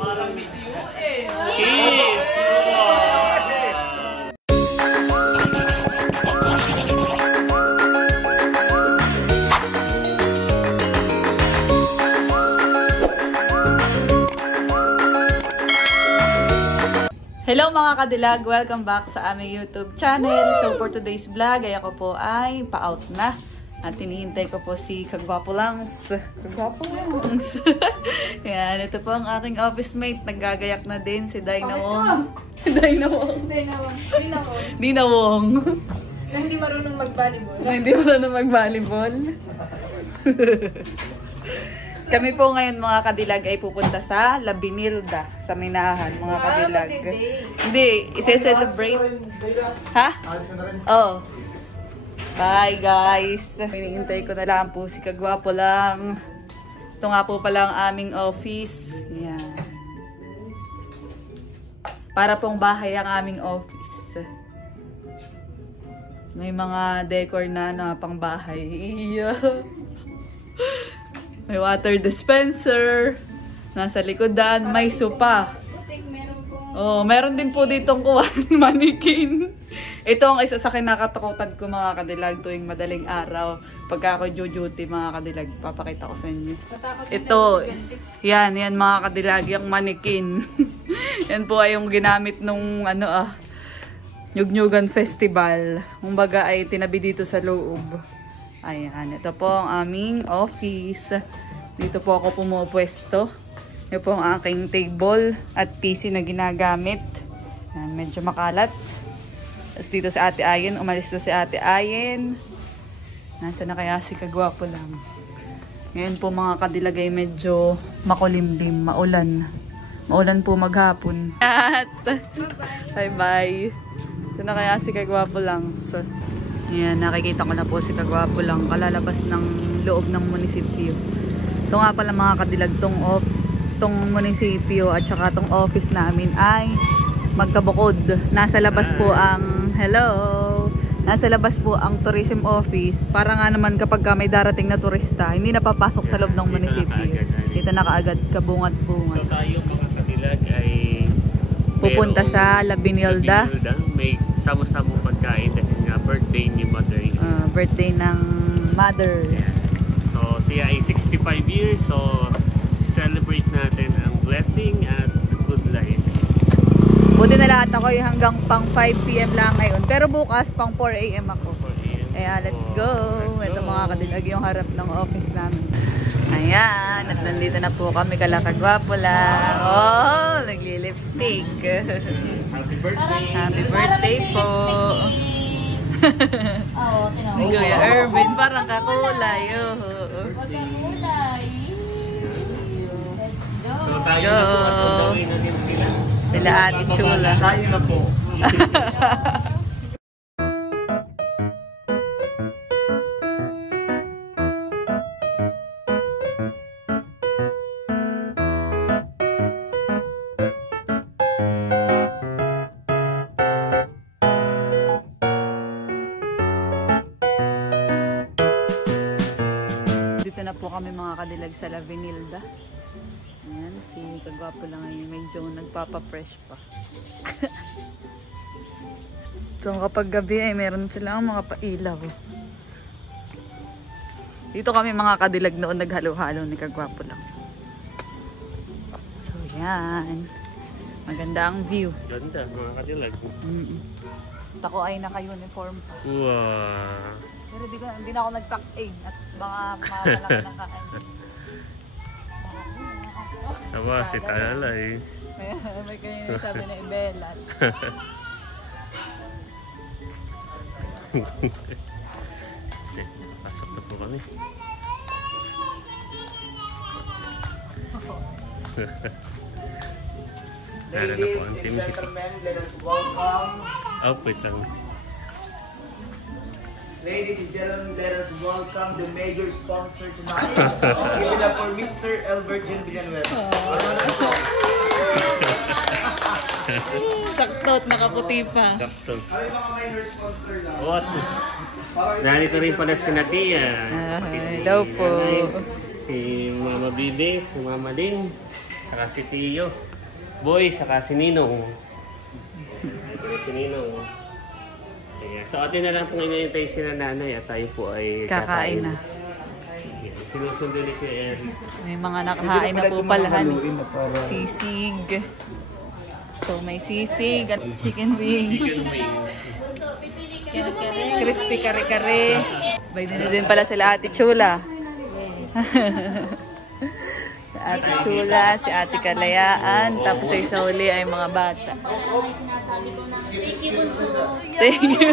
Parang Miss UN. Kiss! Hello mga kadilag! Welcome back sa aming YouTube channel. So for today's vlog ay ako po ay pa-out na. At tinihintay ko po si Kagwapo Langs. Kagwapo Langs! Yan, ito po ang aking office mate. Naggagayak na din si Dinawong. Dinawong. Dinawong. Na hindi marunong mag-volleyball. Na hindi marunong mag-volleyball. Kami po ngayon mga kadilag ay pupunta sa La Binilda, sa Minahan, mga kadilag. Hindi, isi-celebrate. Ha? Oh. Bye guys. Hinihintay ko na lang po si Kagwapo lang. Ito nga po pala ang aming office. Yan. Para pong bahay ang aming office. May mga decor na pang bahay. May water dispenser. Nasa likodan. May sopa. Oh, meron din po ditong kuwan, manikin. Ito ang isa sa kinakatakutan ko mga kadilag tuwing madaling araw. Pagka ako duty mga kadilag, papakita ko sa inyo. Ito, yan mga kadilag, yung manikin. Yan po ay yung ginamit nung Nyug-Nyugan Festival. Kumbaga ay tinabi dito sa loob. Ayan, ito po ang aming office. Dito po ako pumupwesto. Ito po ang aking table at PC na ginagamit. Ayan, medyo makalat. Tapos dito sa Ate Ayen, umalis na si Ate Ayen. Nasa na kaya si Kagwapo lang. Ngayon po mga kadilagay medyo makulimlim, maulan. Maulan po maghapon. At bye-bye. Nasa na kaya si Kagwapo lang. So, yan, nakikita ko na po si Kagwapo lang kalalabas ng loob ng munisipyo. Ito nga pala mga kadilag, tong munisipyo at saka tong office namin ay magkabukod. Nasa labas po ang, nasa labas po ang tourism office. Para nga naman kapag may darating na turista, hindi napapasok sa loob ng munisipyo. Dito na kaagad, kabungat-bungat. So tayo mga kadilag ay pupunta sa La Binilda. May sama-samong pagkain dahil nga birthday ni mother. Birthday ng mother. So siya ay 65 years. So celebrate natin ang blessing at good life. Buti na lahat ako hanggang pang 5 PM lang ngayon. Pero bukas pang 4 AM ako. Kaya let's go. Ito mga kadilag yung harap ng office namin. Ayan, at nandito na po kami kala Kagwapo lang. Oh, nagli-lipstick. Happy birthday. Happy birthday po. Kuya Erwin, parang kakulay. Huwag kang kulay. So tayo na po at gawin na din sila. Sila Ate Chula. Tayo na po. Dito na po kami mga kadilag sa La Binilda. Ayan, si Kagwapo lang ay medyo nagpapa-fresh pa. So kapag gabi ay meron silang mga pailaw. Dito kami mga kadilag noon naghalo-halo ni Kagwapo lang. So yan. Maganda ang view. Ganda mga kadilag. Ako ay naka-uniform pa. Wow. Pero hindi na ako nag-tuck-in at baka malaki ng kain. Tawa si Talalay. May kanya sabi na ibelat. Pasok na po kami. Nara na po ang team. Let us welcome. Oh, wait lang. Ladies and gentlemen, let us welcome the major sponsor tonight. Give it up for Mr. Elberton Villanueva. Sakto at nakaputi pa. Sakto. Kami mga minor sponsor lang. What? Narito rin pala si Natia. Hello po. Si Si Mama Bibi, si Mama Ling, saka si Tiyo. Boy, saka si Ninong. Ito si Ninong. Ayan. So atin na lang pong inayantay si nanay at tayo po ay Kakain na. Ayan. Sinusundo ni Kuya Eric. May mga nakahain na po palahan. Haluin na para... Sisig. So may sisig at chicken wings. Chicken wings. Crispy kare-kare. Bay din pala sila Ate Chula. Si Ate Chula, si Ate Kalayaan, tapos sa isa uli ay mga bata. Thank you.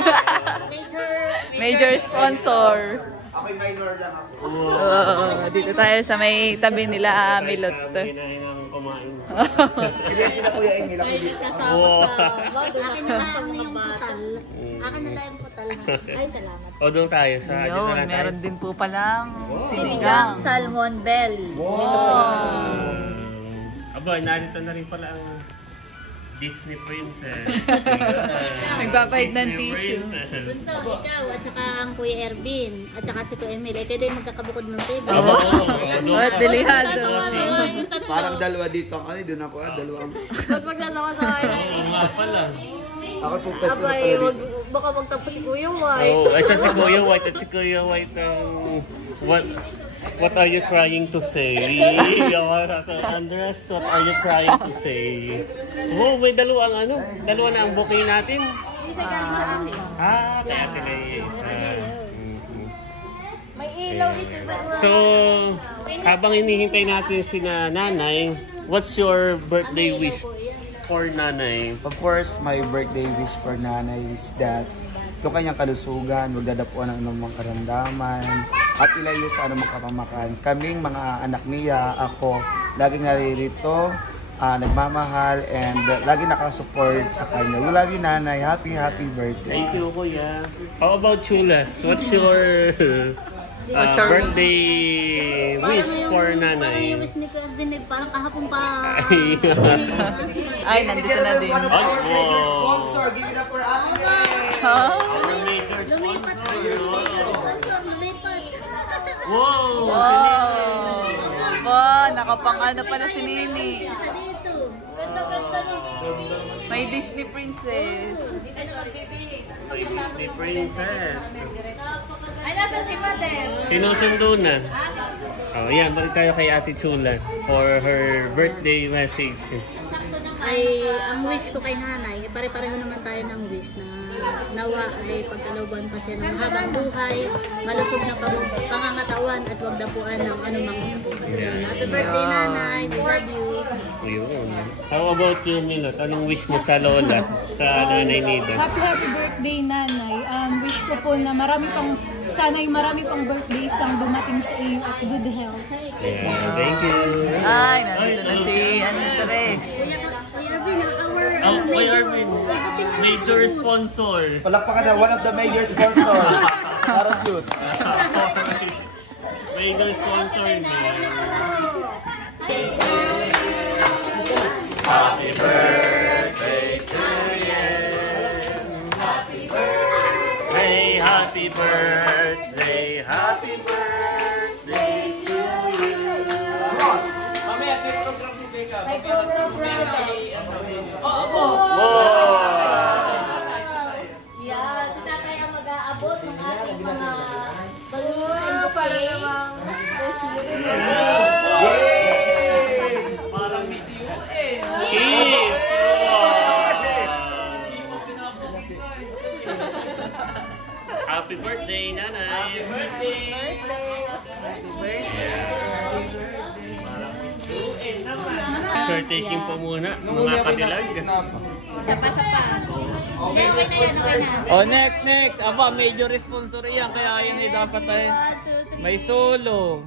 Major sponsor. Ako'y minor lang ako. Dito tayo sa may tabi nila Milot. Kumain. Hindi sila Kuya Emil ako dito. Kasama sa vlog. Akin na lang yung putal. Akin na lang yung putal. Ay, salamat. O doon tayo sa dito Yun, na tayo. meron din po palang Sinigang sinigang. salmon belly. Aba, narito na rin pala ang Disney Princess. Nagpapahid ng Disney tissue. Princess. Bunso, ikaw, at saka ang Kuya Ervin, at saka si Kuya Emil. Kayo din magkakabukod ng table. Oo. What, delihado. Parang dalawa dito ang ano, doon ako dalawang. Ba't magsasama sa akin? Oo nga pala. Ako po pesto na Abay, pala dito. baka magtapos si Kuya White. Oh, ay si Kuya White at si Kuya White what are you trying to say? Andres, what are you trying to say? Oh, may dalawa na ang bouquet natin. Isa galing sa amin. Kaya Teresa. May ilaw dito. So, habang hinihintay natin si nanay, what's your birthday wish for nanay? Of course, my birthday wish for nanay is that yung kanyang kalusugan, magdadapuan ng anumang karamdaman, at ilayo sa anumang kapamakan. Kaming mga anak niya, ako, laging naririto, nagmamahal, and lagi nakasupport sa kanya. We love you, nanay. Happy, happy birthday. Thank you, Kuya. How about Chulas? What's your birthday wish for Parang yung nanay? wish ni Kuya Ervin, parang kahapon pa. Ay, nandito na din. One of our major sponsor, give it up for Ate Lee. Our major Lumipat. sponsor. Lumipat. Wow! Wow! Ba, nakapang ano pala si Nini. Isa dito. Ganda-ganda ni Bibi. May Disney Princess. Isa na magbibihis. May Disney Princess. Ay, nasa si Maden. Sinusundo na. Oh, yan. Balik tayo kay Ate Chula for her birthday message. Ay, ang wish ko kay nanay, pare-pareho naman tayo ng wish na nawa ay pagkalooban pa siya ng mahabang buhay, malusog na pangangatawan at wag dapuan ng anumang sakit. Happy birthday, nanay. We love you. Yun. How about you, Milot? Anong wish mo sa lola, sa nanay Nida? Happy birthday, nanay. Wish ko po na sana yung marami pang birthdays ang dumating sa iyo at good health. Yeah, thank you. Ay, nandito na si Andres. Kuya Arvin, our Oh, Kuya major, Arvin, ikutin ka major ng sponsor. Palakpakan na, one of the major sponsor. Parachute. Major sponsor niya. Happy birthday to you. Happy birthday, Happy birthday, happy birthday to you. Yeah, si tatay ang mag-aabot ng ating mga balloons and bouquet. Kiss! Happy birthday, nanay! Happy Sir, taking po muna, mga kadilag. Napasa pa. Hindi, okay na yan, okay na. Oh, next. Aba, major sponsor yan. Kaya yan ay dapat ay may solo.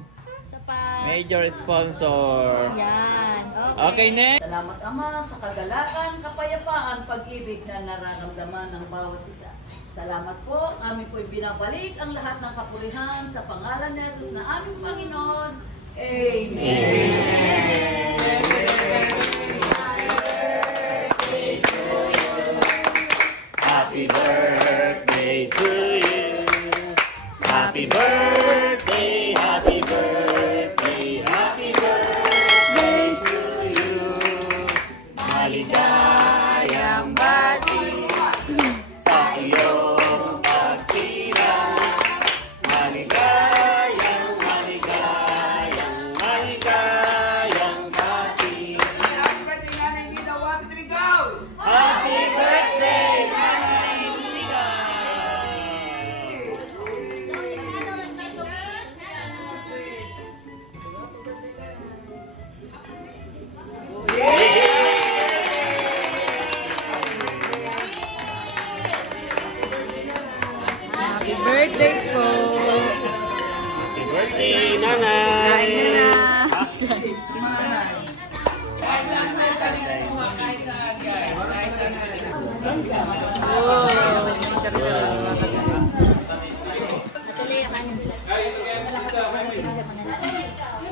Sa pa. Major sponsor. Yan. Okay, next. Salamat Ama sa kagalakan, kapayapaan, pag-ibig na nararamdaman ng bawat isa. Salamat po, kami po'y binabalik ang lahat ng kapurihan sa pangalan ni Jesus na aming Panginoon. Amen. Happy birthday to you. Happy birthday, happy birthday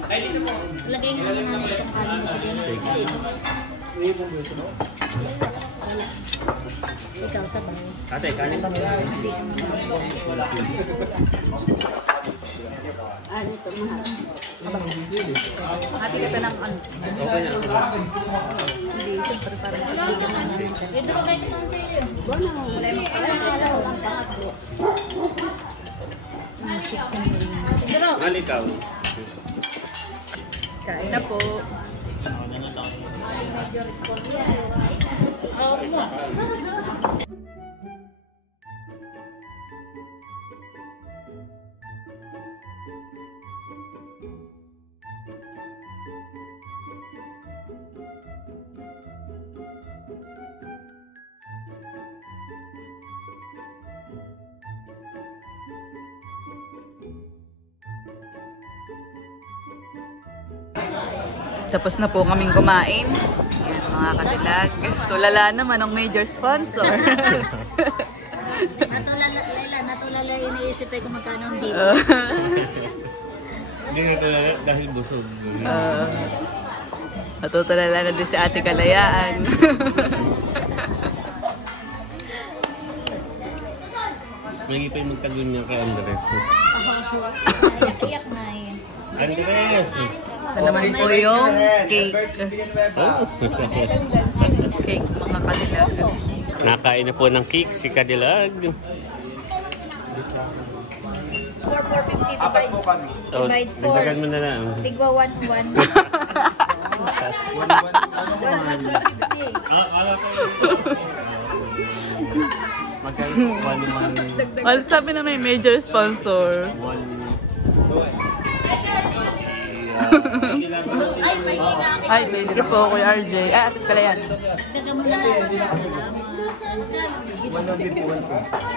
Lagay nga na namin itong kanin mo sa gilid. Ikaw sa bahay. Ate, kanin ba? Hindi. Ito mahal. Ate, ito ng ano. Okay na. Hindi, siyempre parang pagbigyan na namin. Ito ba kayo sa sa'yo? Wala. Mahal ikaw. Kain na po. Tapos na po kaming kumain. Yan, mga kadilag. Tulala naman ang major sponsor. Natulala yung naisip ko magkano ang bill. Hindi na talaga dahil busog. Natutulala na din si Ate Kalayaan. May pa yung magtagun niya kay Andres. Iyak na eh. Andres! Ito naman po yung cake. Cake, mga kadilag. Nakain na po ng cake si Kadilag. Score 450 Apat po kami. Oh, Divide four. dagdagan mo na lang. Tigwa 1-1. 150. Magkano? Well, sabi na may major sponsor. Ay, may nga. Hi, thank you po, Kuya RJ. Ate Kalayaan. Dagamot na lang.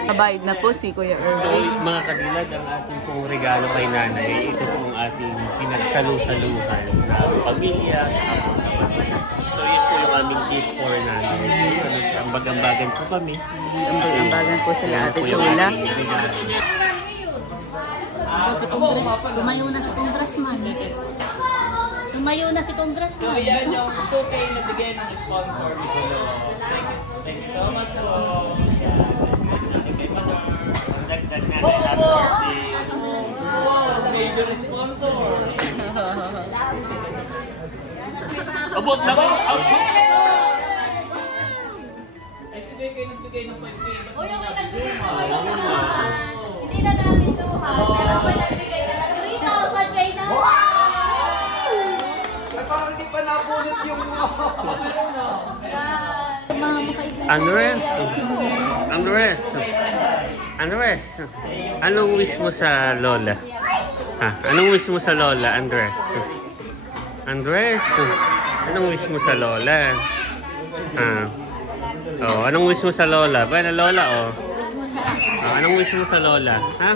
Kabayad na po si Kuya So, RJ. mga kadilag, ang ating pong regalo kay nanay, ito po ang ating pinagsalu-saluhan na pamilya. So, yun po yung aming gift for nanay. Ambag-ambagan po kami. Ambag-ambagan po sila Ate Ito po yung Chula. ating regalo. Tumayo na si Congressman. Tumayo na si Congressman. So, yan yung 2K na bigay ng sponsor ni Kulo. Thank you so much po. Wow, major sponsor. Abot na ba? Ay, sige kayo nagbigay ng 5K. Hindi na namin luha. Pero may nagbigay na lang 3,000 kay na. Ay, parang hindi pa nabunot yung Andres! Andres! Andres! Anong wish mo sa lola? Ha? Anong wish mo sa lola, Andres? Andres! Anong wish mo sa lola? Ha? Oh, anong wish mo sa lola? Ba na lola, oh. Oh, anong wish mo sa lola? Ha?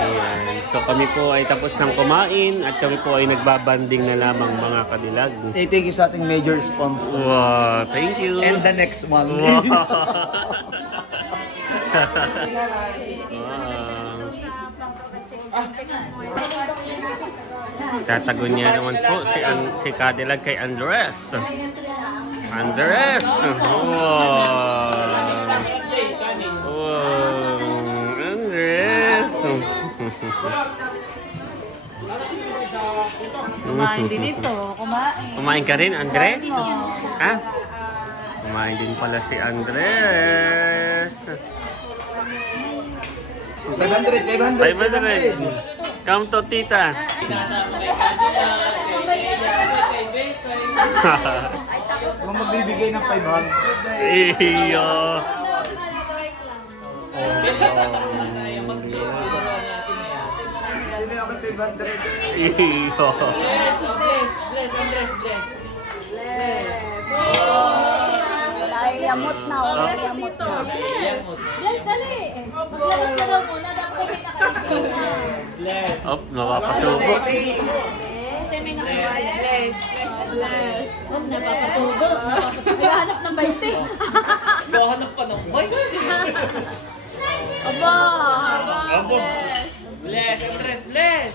Ayan. So kami po ay tapos ng kumain at kami po ay nagbabanding na lamang mga kadilag. Say thank you sa ating major sponsor. Wow, thank you. And the next one. Wow. Tatagon niya naman po si Kadilag kay Andres. Andres! Wow! Wow! Andres! Kumain din ito. Kumain. Kumain ka rin, Andres? Ha? Kumain din pala si Andres. 500. 500. Come to tita. Kung magbibigay ng 500. Iyo. Hindi na ako 500. Iyo. Yamot na. Yamot na. Bless, dali. Maglabas ka daw muna. Dapat may nakalimutan. Op, napapasubo. May nakalimutan. Bless. Napapasubo. Napapasubo. Hanap ng 20. Hanap Restless!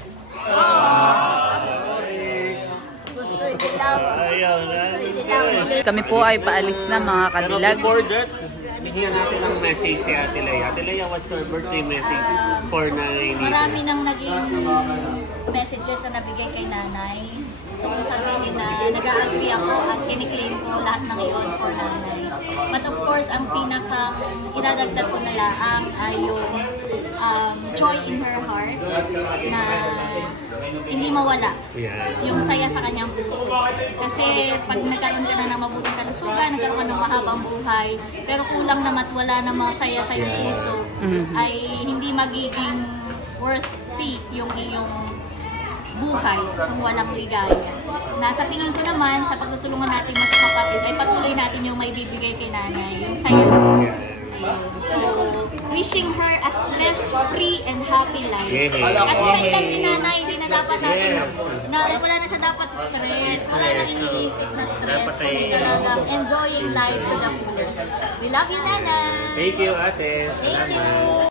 Ayun. Kami po ay paalis na mga kadilag. Before that, bigyan natin ng message si Ate Leia. Ate Leia, what's your birthday message for Nanay Nina? Marami nang naging messages na nabigay kay nanay. So kung sabihin na nag-agree ako at kiniklaim ko lahat ng iyon for nanay. But of course, ang pinakang idadagdag ko na lang ay yung joy in her heart na hindi mawala. Yung saya sa kanyang puso. Kasi pag nagkaroon ka na ng mabuting kalusugan, nagkaroon ka ng mahabang buhay, pero kulang naman at wala na masaya sa iyong puso, ay hindi magiging worthy yung iyong buhay kung walang ligaya. Nasa tingin ko naman, sa pagtutulungan natin mga kapatid, ay patuloy natin yung may bibigay kay nanay, yung saya. So, wishing her a stress-free and happy life. Kasi sa ilang ni nanay, hindi na dapat natin, wala na siya dapat stress, wala na iniisip na stress, kundi talagang enjoying life to the fullest. We love you, nanay! Thank you, Ate. Thank you!